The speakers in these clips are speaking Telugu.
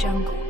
jungle.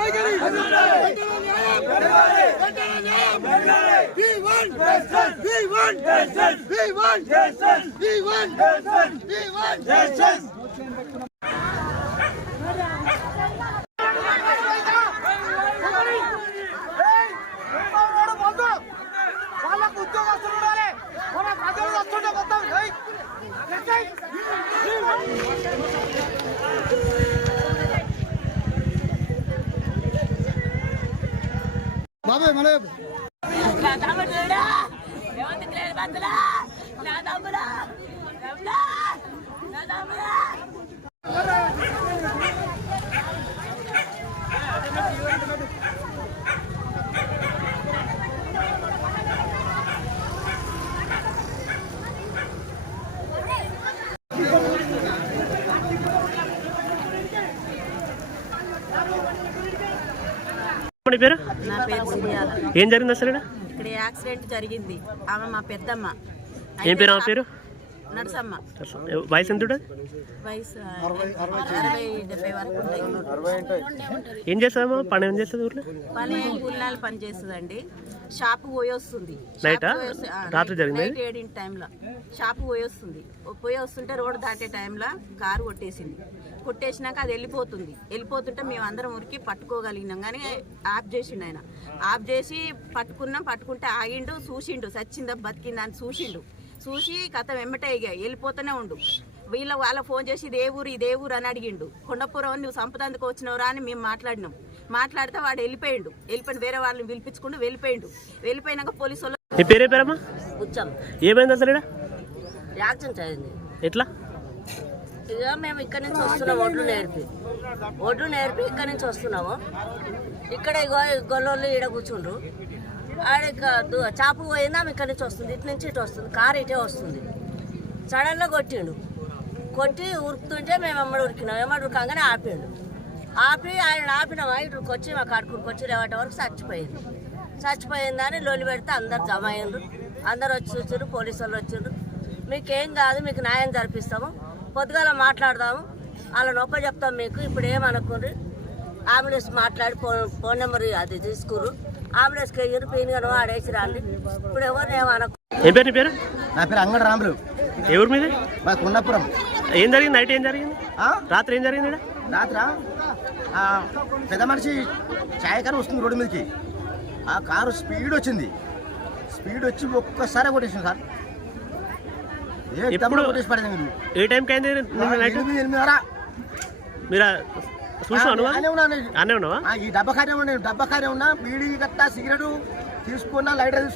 We won! We won! We won! We won! Babe, Maleb. పేరు నా పేరు సిరియాల ఏం జరిగింది అసలు ఈడ? ఇక్కడ యాక్సిడెంట్ జరిగింది. ఆమె మా పెద్దమ్మ. ఏం పేరు పేరు? నరసమ్మ. వయసు ఎంత ఏం చేస్తామో పని ఏం చేస్తుంది ఊర్లో? పని కూలినాలు పని చేస్తుందండి. షాపు పోయి వస్తుంది నైటా? రాత్రి జరిగిందా? ఏడింటి టైంలో షాపు పోయి వస్తుంది పోయి వస్తుంటే రోడ్డు దాటే టైంలో కారు కొట్టేసింది. కొట్టేసినాక అది వెళ్ళిపోతుంది. వెళ్ళిపోతుంటే మేము అందరం ఉరికి పట్టుకోగలిగినాం. కానీ ఆఫ్ చేసిండు ఆయన. ఆఫ్ చేసి పట్టుకున్నాం. పట్టుకుంటే ఆగిండు చూసిండు. సచ్చిందా బతికిందా అని చూసిండు. చూసి కథ వెంబటే వెళ్ళిపోతూనే ఉండు. వీళ్ళ వాళ్ళ ఫోన్ చేసి ఇదే ఊరు ఇదే ఊరు అని అడిగిండు. కొండపురం నువ్వు సంపదందుకు వచ్చినవరా అని మేము మాట్లాడినాం. మాట్లాడితే వాడు వెళ్ళిపోయిండు. వెళ్ళిపోయిండు వేరే వాళ్ళని పిలిపించుకుంటూ వెళ్ళిపోయిండు. వెళ్ళిపోయినాక పోలీసు వాళ్ళు ఏమైంది అసలు ఈడ? యాక్సిడెంట్ అయింది. ఎట్లా? ఇక మేము ఇక్కడ నుంచి వస్తున్నాం ఒడ్లు నేర్పి. ఒడ్లు నేర్పి ఇక్కడ నుంచి వస్తున్నాము. ఇక్కడ ఇగో గొల్లోళ్ళు ఈడ కూర్చుండ్రు. ఆడ ఇక చాపు పోయిందా ఇక్కడ నుంచి వస్తుంది. ఇటు నుంచి ఇటు వస్తుంది. కారు ఇటే వస్తుంది. సడన్గా కొట్టిండు. కొట్టి ఉరుకుతుంటే మేము ఎమ్మడి ఉరికినాం. ఎమ్మడి ఉరకంగానే ఆపిండు. ఆపి ఆయన ఆపినామా? ఇటుకు వచ్చి మా కాడుకుడికి వచ్చి రేవటి వరకు చచ్చిపోయింది. చచ్చిపోయిందని లొలి పెడితే అందరు జమ అయ్యిండ్రు. అందరు వచ్చి చూసారు పోలీసు వాళ్ళు వచ్చిండ్రు. మీకేం కాదు మీకు న్యాయం జరిపిస్తాము. పొద్దుగాల మాట్లాడదాము. వాళ్ళ నొప్ప చెప్తాం మీకు. ఇప్పుడు ఏమనుకోండి? అంబులెన్స్ మాట్లాడి ఫోన్ ఫోన్ నెంబర్ అది తీసుకురు. అంబులెన్స్కి వెయ్యి పీనుగాను ఆడేసి రండి. ఇప్పుడు ఎవరు ఏమనకు ఏం పేరు నీ పేరు? నా పేరు అంగడి రాములు ఊరు మీది? మా కుండపురం. ఏం జరిగింది? నైట్ ఏం జరిగింది? ఆ? రాత్రి ఏం జరిగింది? రాత్రా? ఆ, పెద్ద మనిషి ఛాయ్ కారు వస్తుంది రోడ్డు మీదకి. ఆ కారు స్పీడ్ వచ్చింది. స్పీడ్ వచ్చి ఒక్కసారి కొట్టేసింది సార్. ఎప్పుడు? ఏ టైంకి అయింది? మీరు చూసావు నువ్వు? అనే ఉన్నావా? ఈ డబ్బా కార్యం ఉన్నా బీడీ గట్టా సిగరెట్ తీసుకున్నా లైటర్